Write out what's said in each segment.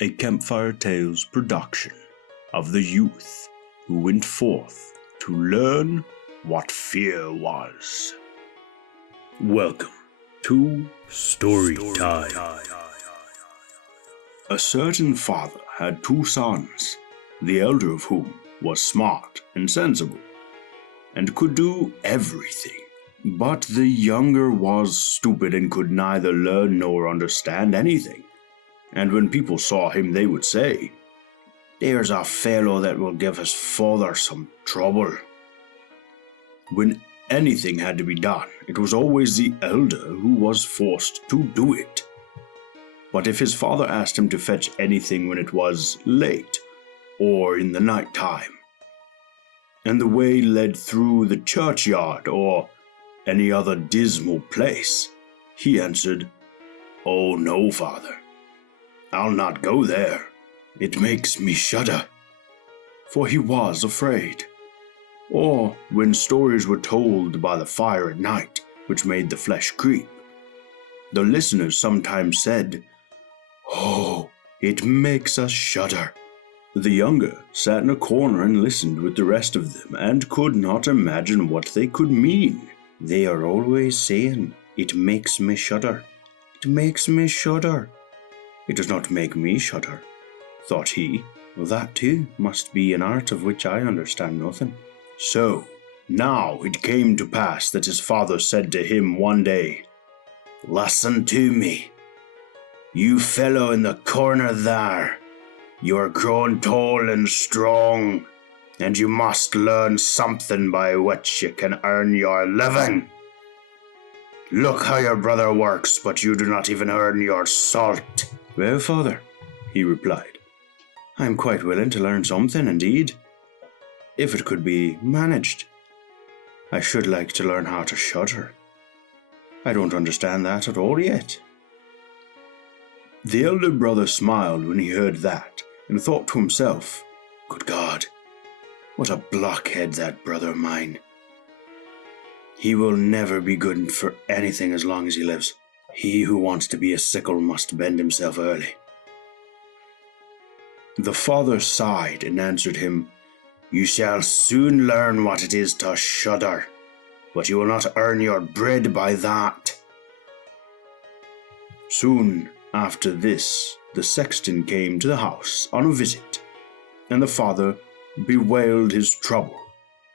a Campfire Tales production of the youth who went forth to learn what fear was. Welcome to Story Time. A certain father had two sons, the elder of whom was smart and sensible, and could do everything. But the younger was stupid and could neither learn nor understand anything. And when people saw him, they would say, "There's a fellow that will give his father some trouble." When anything had to be done, it was always the elder who was forced to do it. But if his father asked him to fetch anything when it was late or in the night time, and the way led through the churchyard or any other dismal place, he answered, "Oh no, father, I'll not go there. It makes me shudder." For he was afraid. Or when stories were told by the fire at night, which made the flesh creep, the listeners sometimes said, "Oh, it makes us shudder." The younger sat in a corner and listened with the rest of them and could not imagine what they could mean. "They are always saying, 'It makes me shudder. It makes me shudder.' It does not make me shudder," thought he. "That too must be an art of which I understand nothing." So now it came to pass that his father said to him one day, "Listen to me, you fellow in the corner there. You're grown tall and strong, and you must learn something by which you can earn your living. Look how your brother works, but you do not even earn your salt." "Well, father," he replied, "I am quite willing to learn something indeed, if it could be managed. I should like to learn how to shudder. I don't understand that at all yet." The elder brother smiled when he heard that, and thought to himself, "Good God, what a blockhead that brother of mine. He will never be good for anything as long as he lives. He who wants to be a sickle must bend himself early." The father sighed and answered him, "You shall soon learn what it is to shudder, but you will not earn your bread by that." Soon after this, the sexton came to the house on a visit, and the father bewailed his trouble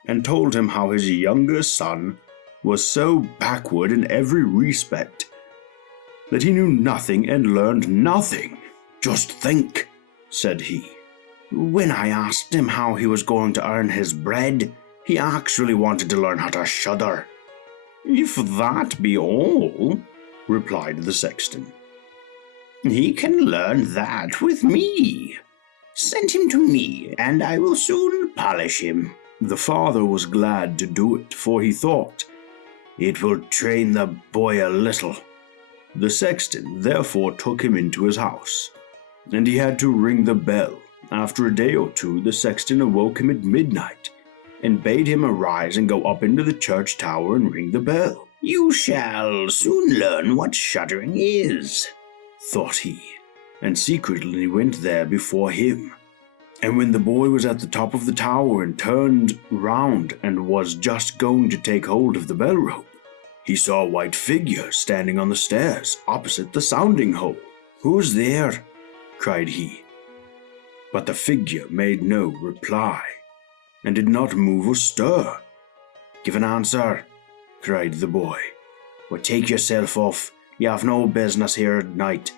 and told him how his younger son was so backward in every respect that he knew nothing and learned nothing. "Just think," said he, "when I asked him how he was going to earn his bread, he actually wanted to learn how to shudder." "If that be all," replied the sexton, "he can learn that with me. Send him to me, and I will soon polish him." The father was glad to do it, for he thought, "It will train the boy a little." The sexton therefore took him into his house, and he had to ring the bell. After a day or two, the sexton awoke him at midnight, and bade him arise and go up into the church tower and ring the bell. "You shall soon learn what shuddering is," thought he, and secretly went there before him. And when the boy was at the top of the tower and turned round and was just going to take hold of the bell rope, he saw a white figure standing on the stairs opposite the sounding hole. "Who's there?" cried he. But the figure made no reply, and did not move or stir. "Give an answer," cried the boy, "or take yourself off. You have no business here at night."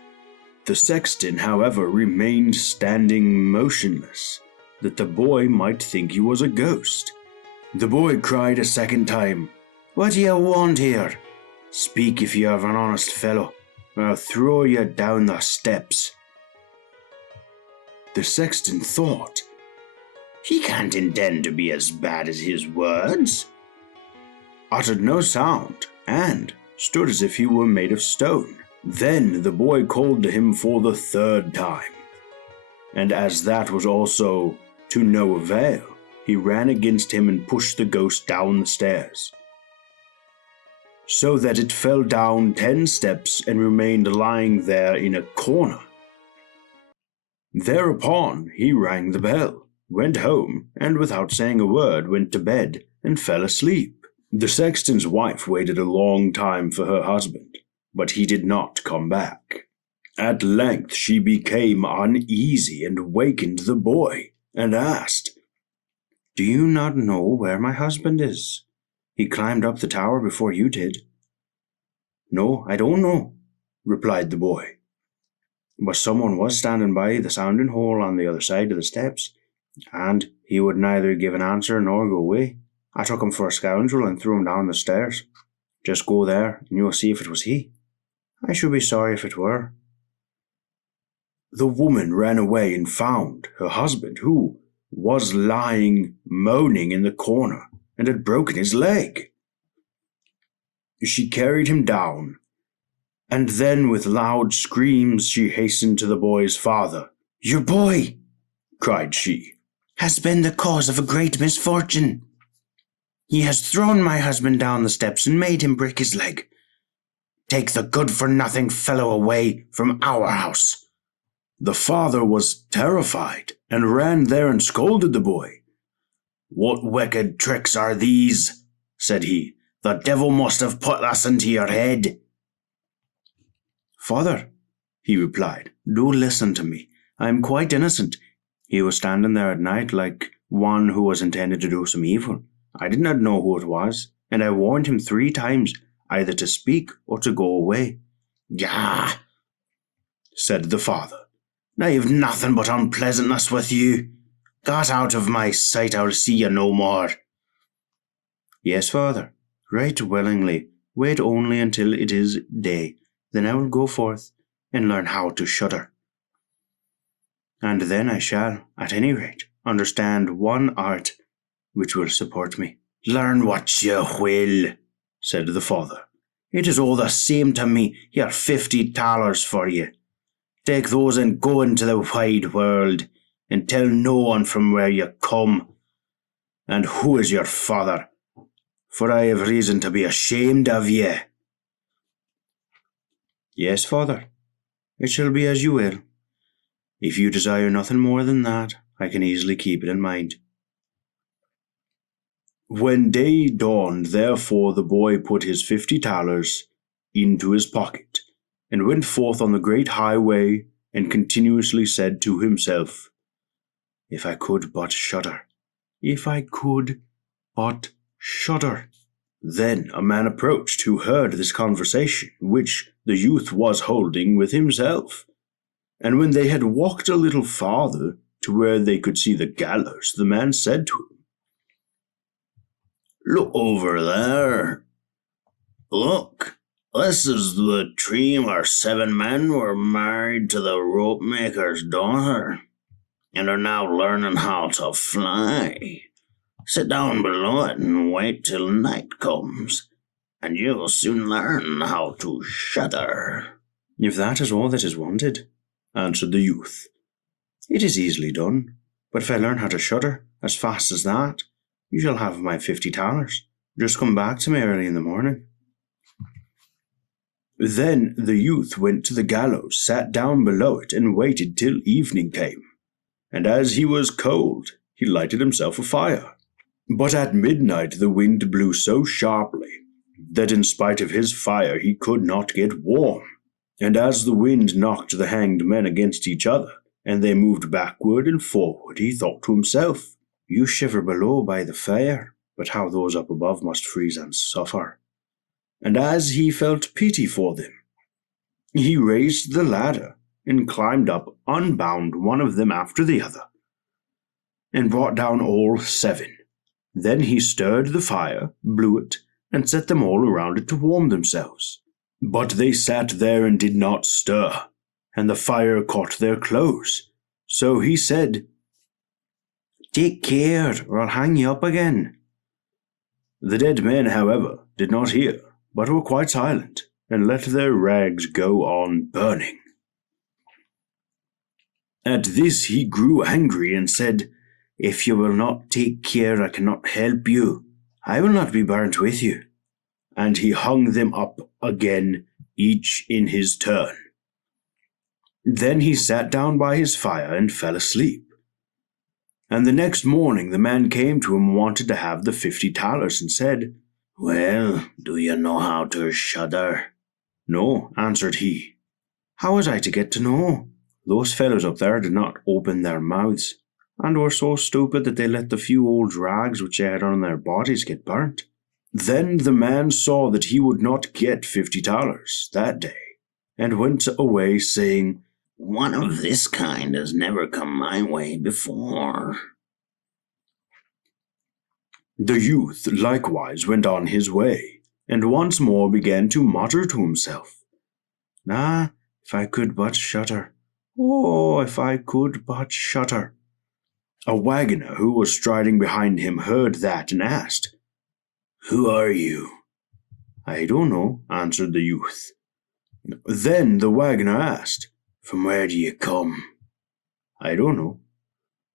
The sexton, however, remained standing motionless, that the boy might think he was a ghost. The boy cried a second time, "What do you want here? Speak if you are an honest fellow, or I'll throw you down the steps." The sexton thought, "He can't intend to be as bad as his words," uttered no sound, and stood as if he were made of stone. Then the boy called to him for the third time, and as that was also to no avail, he ran against him and pushed the ghost down the stairs, so that it fell down 10 steps and remained lying there in a corner. Thereupon he rang the bell, went home, and without saying a word went to bed and fell asleep. The sexton's wife waited a long time for her husband, but he did not come back. At length she became uneasy and wakened the boy, and asked, "Do you not know where my husband is? He climbed up the tower before you did." "No, I don't know," replied the boy. "But someone was standing by the sounding hole on the other side of the steps, and he would neither give an answer nor go away. I took him for a scoundrel and threw him down the stairs. Just go there, and you'll see if it was he. I should be sorry if it were." The woman ran away and found her husband, who was lying moaning in the corner and had broken his leg. She carried him down, and then with loud screams she hastened to the boy's father. "Your boy," cried she, "has been the cause of a great misfortune. He has thrown my husband down the steps and made him break his leg. Take the good-for-nothing fellow away from our house." The father was terrified and ran there and scolded the boy. "What wicked tricks are these?" said he. "The devil must have put this into your head." "Father," he replied, "do listen to me. I am quite innocent. He was standing there at night like one who was intended to do some evil. I did not know who it was, and I warned him 3 times either to speak or to go away." "Yah!" said the father. "I've nothing but unpleasantness with you. Get out of my sight, I'll see you no more." "Yes, father, right willingly. Wait only until it is day. Then I will go forth and learn how to shudder. And then I shall, at any rate, understand one art which will support me." "Learn what you will," said the father. "It is all the same to me. Here are 50 thalers for you. Take those and go into the wide world, and tell no one from where you come, and who is your father, for I have reason to be ashamed of you." "Yes, father, it shall be as you will. If you desire nothing more than that, I can easily keep it in mind." When day dawned, therefore, the boy put his 50 thalers into his pocket, and went forth on the great highway, and continuously said to himself, "If I could but shudder, if I could but shudder." Then a man approached who heard this conversation, which the youth was holding with himself. And when they had walked a little farther to where they could see the gallows, the man said to him, "Look over there. Look, this is the tree where 7 men were married to the rope maker's daughter, and are now learning how to fly. Sit down below it and wait till night comes, and you will soon learn how to shudder." "If that is all that is wanted," answered the youth, "it is easily done. But if I learn how to shudder as fast as that, you shall have my 50 thalers. Just come back to me early in the morning." Then the youth went to the gallows, sat down below it, and waited till evening came. And as he was cold, he lighted himself a fire. But at midnight the wind blew so sharply that in spite of his fire he could not get warm. And as the wind knocked the hanged men against each other, and they moved backward and forward, he thought to himself, "You shiver below by the fire, but how those up above must freeze and suffer." And as he felt pity for them, he raised the ladder and climbed up, unbound one of them after the other, and brought down all 7. Then he stirred the fire, blew it, and set them all around it to warm themselves. But they sat there and did not stir, and the fire caught their clothes. So he said, "Take care, or I'll hang you up again." The dead men, however, did not hear, but were quite silent, and let their rags go on burning. At this he grew angry and said, "If you will not take care, I cannot help you. I will not be burnt with you." And he hung them up again, each in his turn. Then he sat down by his fire and fell asleep. And the next morning the man came to him and wanted to have the 50 thalers and said, "Well, do you know how to shudder?" "No," answered he. "How was I to get to know? Those fellows up there did not open their mouths, and were so stupid that they let the few old rags which they had on their bodies get burnt." Then the man saw that he would not get 50 thalers that day, and went away saying, "One of this kind has never come my way before." The youth likewise went on his way, and once more began to mutter to himself, "Ah, if I could but shudder! Oh, if I could but shudder!" A wagoner who was striding behind him heard that and asked, "Who are you?" "I don't know," answered the youth. Then the wagoner asked, "From where do you come?" "I don't know."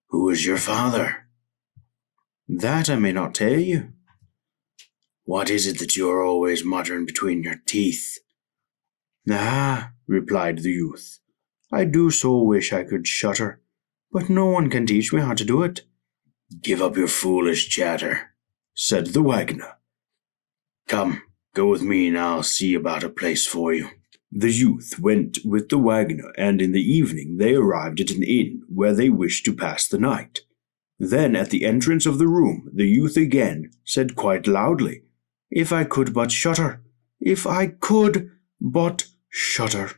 "Who is your father?" "That I may not tell you." "What is it that you are always muttering between your teeth?" "Ah," replied the youth, "I do so wish I could shudder, but no one can teach me how to do it." "Give up your foolish chatter," said the wagoner. "Come, go with me and I'll see about a place for you." The youth went with the wagoner, and in the evening they arrived at an inn where they wished to pass the night. Then at the entrance of the room the youth again said quite loudly, "If I could but shudder! If I could but shudder!"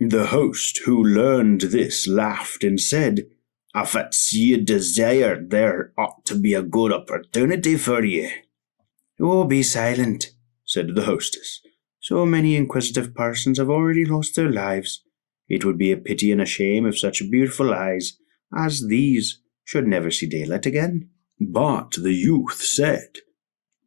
The host, who learned this, laughed and said, "If it's ye desire, there ought to be a good opportunity for ye." "Oh, be silent," said the hostess. "So many inquisitive persons have already lost their lives. It would be a pity and a shame if such beautiful eyes as these should never see daylight again." But the youth said,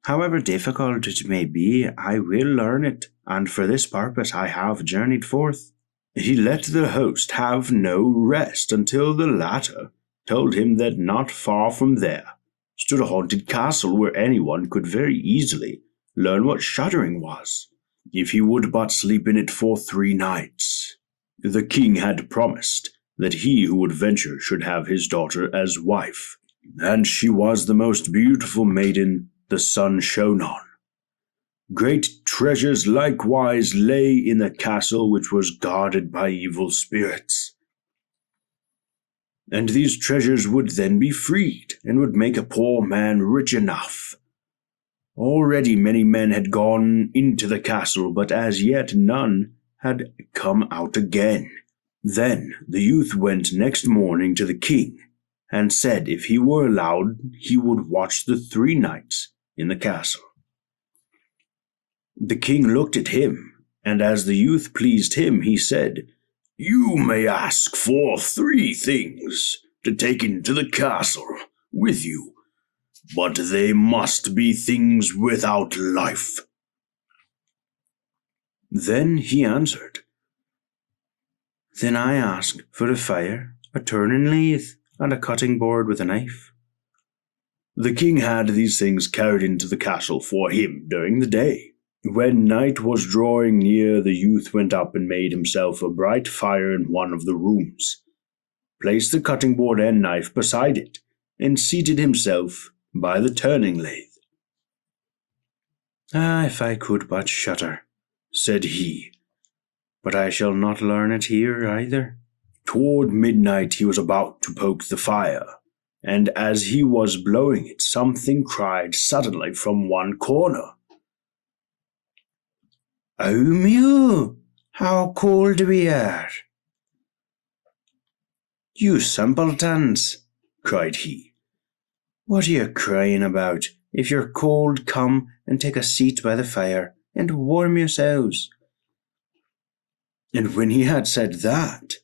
"However difficult it may be, I will learn it, and for this purpose I have journeyed forth." He let the host have no rest until the latter told him that not far from there stood a haunted castle where anyone could very easily learn what shuddering was, if he would but sleep in it for 3 nights. The king had promised that he who would venture should have his daughter as wife, and she was the most beautiful maiden the sun shone on. Great treasures likewise lay in the castle which was guarded by evil spirits. And these treasures would then be freed, and would make a poor man rich enough. Already many men had gone into the castle, but as yet none had come out again. Then the youth went next morning to the king, and said if he were allowed he would watch the 3 nights in the castle. The king looked at him, and as the youth pleased him, he said, "You may ask for 3 things to take into the castle with you, but they must be things without life." Then he answered, "Then I ask for a fire, a turning lathe, and a cutting board with a knife." The king had these things carried into the castle for him during the day. When night was drawing near, the youth went up and made himself a bright fire in one of the rooms, placed the cutting board and knife beside it, and seated himself by the turning lathe. "Ah, if I could but shudder," said he, "but I shall not learn it here either." Toward midnight he was about to poke the fire, and as he was blowing it, something cried suddenly from one corner, "Oh, mew! How cold we are!" "You simpletons!" cried he. "What are you crying about? If you're cold, come and take a seat by the fire, and warm yourselves." And when he had said that,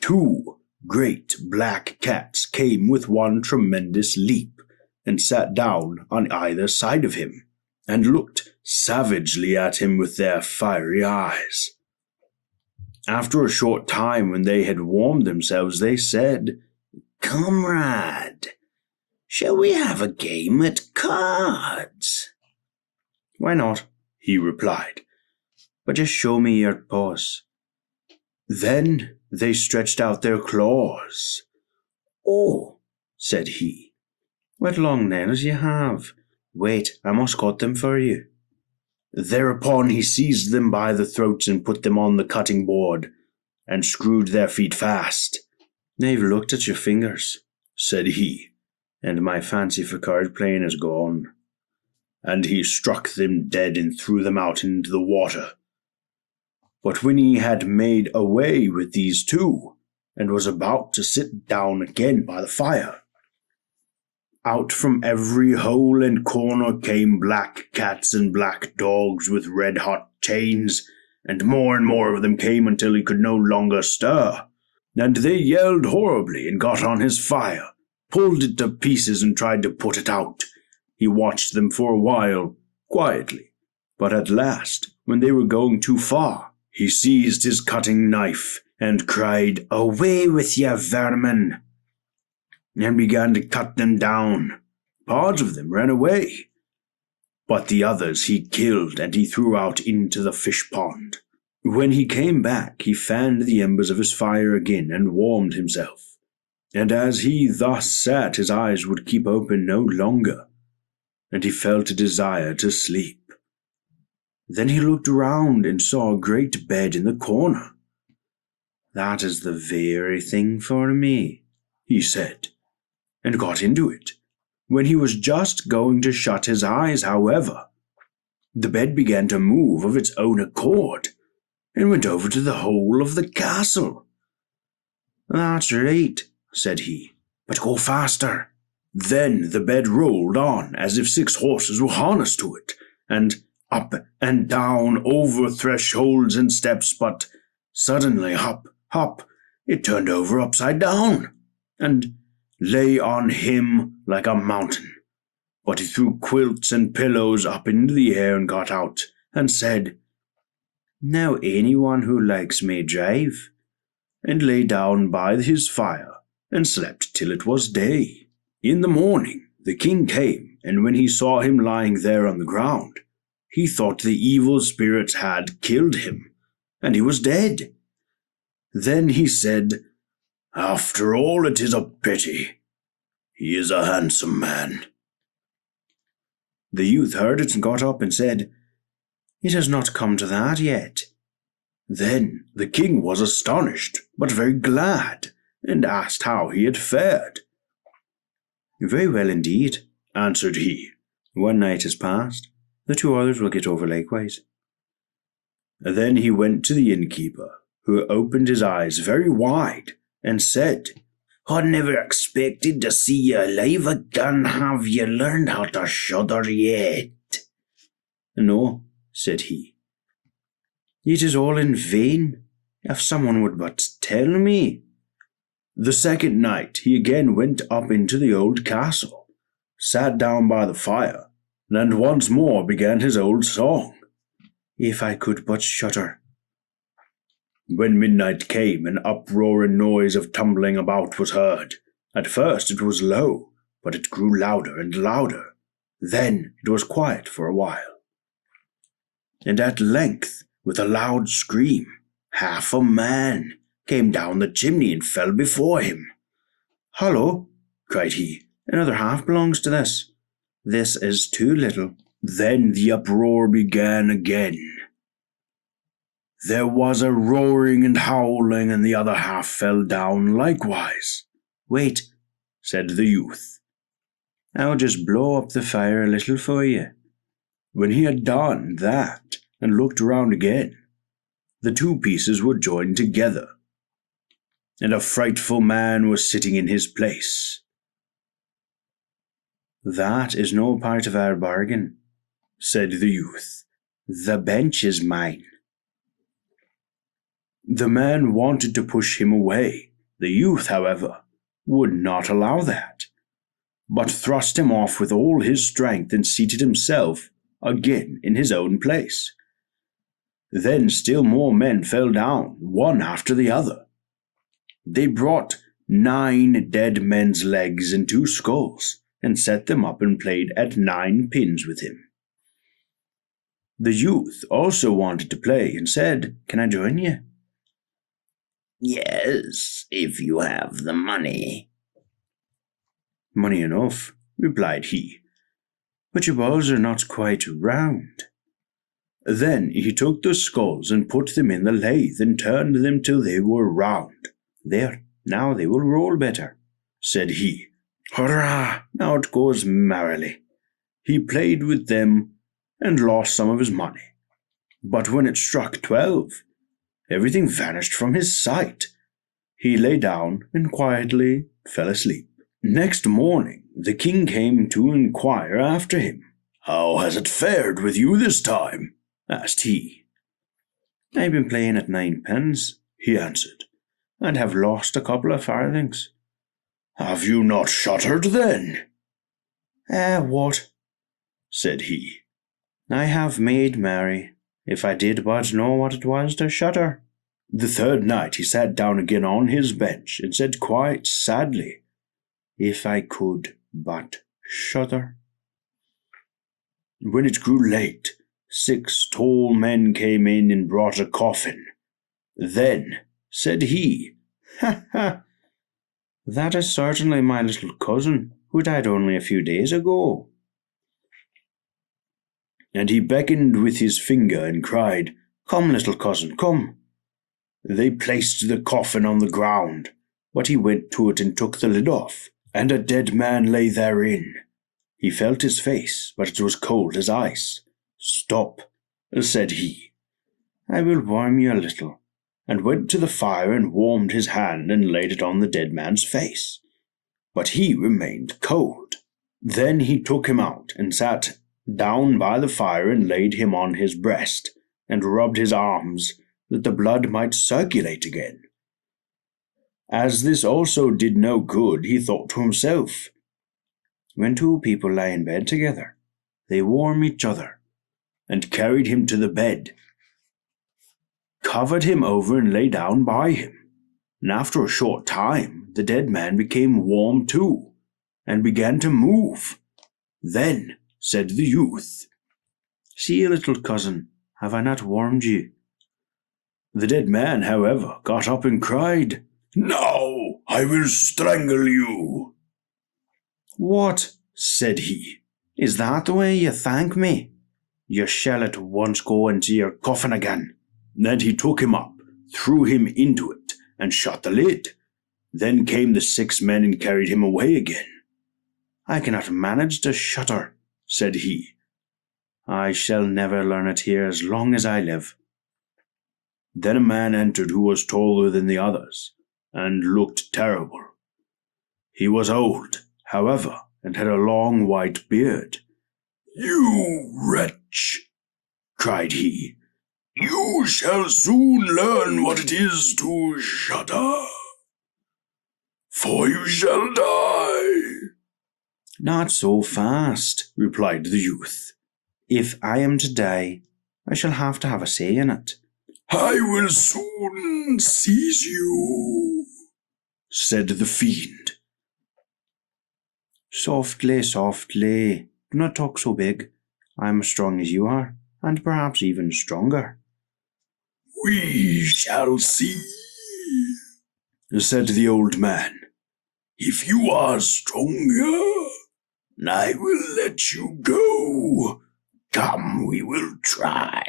2 great black cats came with one tremendous leap, and sat down on either side of him, and looked savagely at him with their fiery eyes. After a short time, when they had warmed themselves, they said, "Comrade, shall we have a game at cards?" "Why not?" he replied. "But just show me your paws." Then they stretched out their claws. "Oh," said he, "what long nails you have. Wait, I must cut them for you." Thereupon he seized them by the throats and put them on the cutting board, and screwed their feet fast. "I've looked at your fingers," said he, "and my fancy for card playing is gone." And he struck them dead and threw them out into the water. But when he had made away with these two, and was about to sit down again by the fire, out from every hole and corner came black cats and black dogs with red-hot chains, and more of them came until he could no longer stir. And they yelled horribly and got on his fire, pulled it to pieces and tried to put it out. He watched them for a while, quietly, but at last, when they were going too far, he seized his cutting knife and cried, "Away with ye, vermin!" and began to cut them down. Part of them ran away, but the others he killed and he threw out into the fish pond. When he came back, he fanned the embers of his fire again and warmed himself. And as he thus sat, his eyes would keep open no longer, and he felt a desire to sleep. Then he looked round and saw a great bed in the corner. "That is the very thing for me," he said, and got into it. When he was just going to shut his eyes, however, the bed began to move of its own accord, and went over to the whole of the castle. "That's right," said he, "but go faster." Then the bed rolled on as if 6 horses were harnessed to it, and up and down over thresholds and steps, but suddenly, hop, hop, it turned over upside down, and lay on him like a mountain. But he threw quilts and pillows up into the air and got out, and said, "Now anyone who likes may drive," and lay down by his fire, and slept till it was day. In the morning the king came, and when he saw him lying there on the ground, he thought the evil spirits had killed him, and he was dead. Then he said, "After all, it is a pity. He is a handsome man." The youth heard it and got up and said, "It has not come to that yet." Then the king was astonished, but very glad, and asked how he had fared. "Very well indeed," answered he. "One night has passed. The 2 others will get over likewise." Then he went to the innkeeper, who opened his eyes very wide, and said, "I never expected to see you alive again. Have you learned how to shudder yet?" "No," said he. "It is all in vain. If someone would but tell me." The second night he again went up into the old castle, sat down by the fire, and once more began his old song, "If I could but shudder." When midnight came, an uproar and noise of tumbling about was heard. At first it was low, but it grew louder and louder. Then it was quiet for a while. And at length, with a loud scream, half a man came down the chimney and fell before him. "Hallo," cried he, "another half belongs to this. This is too little." Then the uproar began again. There was a roaring and howling, and the other half fell down likewise. "Wait," said the youth. "I'll just blow up the fire a little for you." When he had done that, and looked round again, the 2 pieces were joined together, and a frightful man was sitting in his place. "That is no part of our bargain," said the youth. "The bench is mine." The man wanted to push him away. The youth, however, would not allow that, but thrust him off with all his strength and seated himself again in his own place. Then still more men fell down, one after the other. They brought 9 dead men's legs and 2 skulls, and set them up and played at 9 pins with him. The youth also wanted to play, and said, "Can I join you?" Yes, if you have the money. Money enough, replied he, but your balls are not quite round. Then he took the skulls and put them in the lathe and turned them till they were round. There, now they will roll better, said he. Hurrah! Now it goes merrily. He played with them and lost some of his money. But when it struck 12, everything vanished from his sight. He lay down and quietly fell asleep. Next morning the king came to inquire after him. How has it fared with you this time? Asked he. I've been playing at ninepence, he answered, and have lost a couple of farthings. Have you not shuddered then? What? Said he. I have made merry, if I did but know what it was to shudder. The third night he sat down again on his bench and said quite sadly, If I could but shudder. When it grew late, 6 tall men came in and brought a coffin. Then said he, Ha ha! That is certainly my little cousin, who died only a few days ago. And he beckoned with his finger and cried, Come, little cousin, come. They placed the coffin on the ground, but he went to it and took the lid off, and a dead man lay therein. He felt his face, but it was cold as ice. Stop, said he. I will warm you a little, and went to the fire and warmed his hand and laid it on the dead man's face. But he remained cold. Then he took him out and sat down by the fire and laid him on his breast, and rubbed his arms, that the blood might circulate again. As this also did no good, he thought to himself, When 2 people lie in bed together, they warm each other, and carried him to the bed, covered him over and lay down by him. And after a short time, the dead man became warm too, and began to move. Then said the youth, See, little cousin, have I not warmed you? The dead man, however, got up and cried, Now I will strangle you. What, said he, is that the way you thank me? You shall at once go into your coffin again. Then he took him up, threw him into it, and shut the lid. Then came the 6 men and carried him away again. I cannot manage to shudder, said he. I shall never learn it here as long as I live. Then a man entered who was taller than the others, and looked terrible. He was old, however, and had a long white beard. You wretch, cried he, you shall soon learn what it is to shudder, for you shall die. Not so fast, replied the youth. If I am to die, I shall have to have a say in it. I will soon seize you, said the fiend. Softly, softly, do not talk so big. I am as strong as you are, and perhaps even stronger. We shall see, said the old man. If you are stronger, I will let you go. Come, we will try.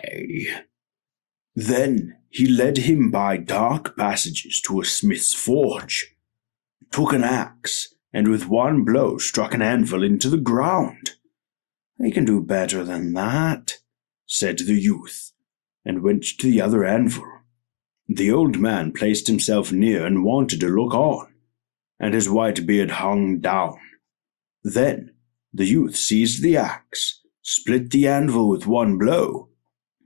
Then he led him by dark passages to a smith's forge, took an axe, and with one blow struck an anvil into the ground. I can do better than that, said the youth, and went to the other anvil. The old man placed himself near and wanted to look on, and his white beard hung down. Then the youth seized the axe, split the anvil with one blow,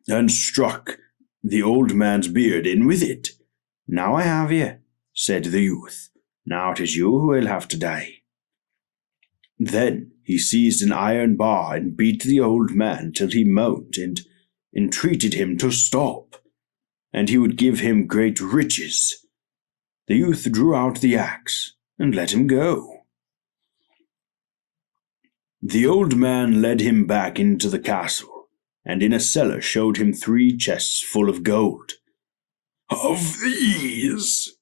and struck the old man's beard in with it. Now I have you, said the youth. Now it is you who will have to die. Then he seized an iron bar and beat the old man till he moaned and entreated him to stop, and he would give him great riches. The youth drew out the axe and let him go. The old man led him back into the castle, and in a cellar showed him 3 chests full of gold. Of these,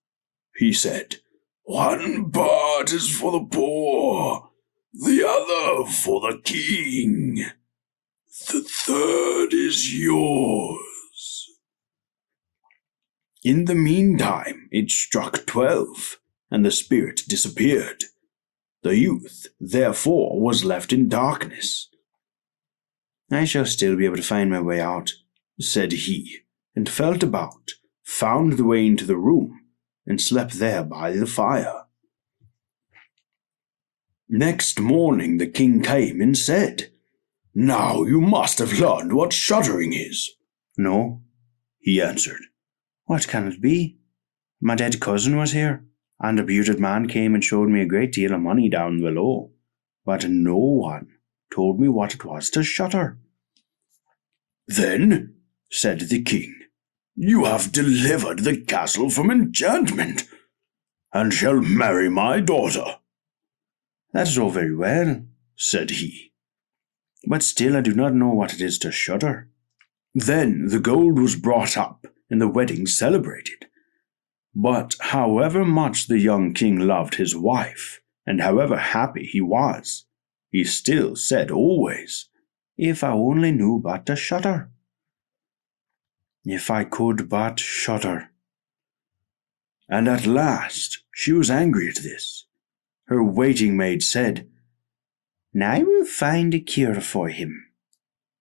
he said. "One part is for the poor, the other for the king. The third is yours." In the meantime, it struck 12, and the spirit disappeared. The youth, therefore, was left in darkness. "I shall still be able to find my way out," said he, and felt about, found the way into the room, and slept there by the fire. Next morning the king came and said, "Now you must have learned what shuddering is." "No," he answered. "What can it be? My dead cousin was here, and a bearded man came and showed me a great deal of money down below, but no one told me what it was to shudder." "Then," said the king, "you have delivered the castle from enchantment, and shall marry my daughter." "That is all very well," said he, "but still I do not know what it is to shudder." Then the gold was brought up, and the wedding celebrated. But however much the young king loved his wife, and however happy he was, he still said always, "If I only knew but to shudder. If I could but shudder." And at last she was angry at this. Her waiting maid said, "I will find a cure for him.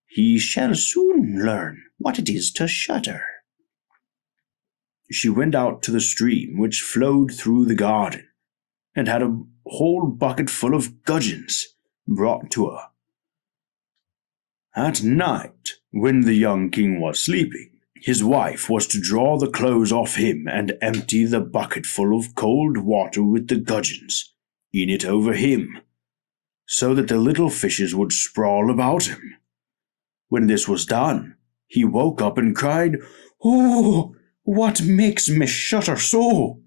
He shall soon learn what it is to shudder." She went out to the stream which flowed through the garden, and had a whole bucket full of gudgeons brought to her. At night, when the young king was sleeping, his wife was to draw the clothes off him and empty the bucket full of cold water with the gudgeons in it over him, so that the little fishes would sprawl about him. When this was done, he woke up and cried, "Oh, what makes me shudder so?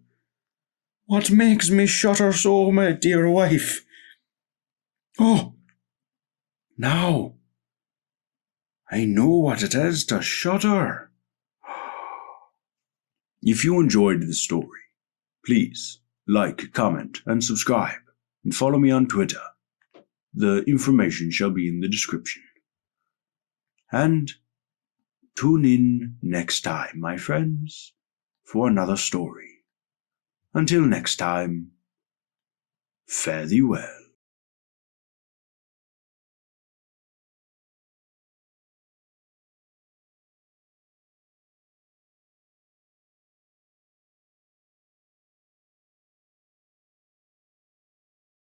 What makes me shudder so, my dear wife? Oh, now I know what it is to shudder." If you enjoyed this story, please like, comment, and subscribe, and follow me on Twitter. The information shall be in the description. And tune in next time, my friends, for another story. Until next time, fare thee well.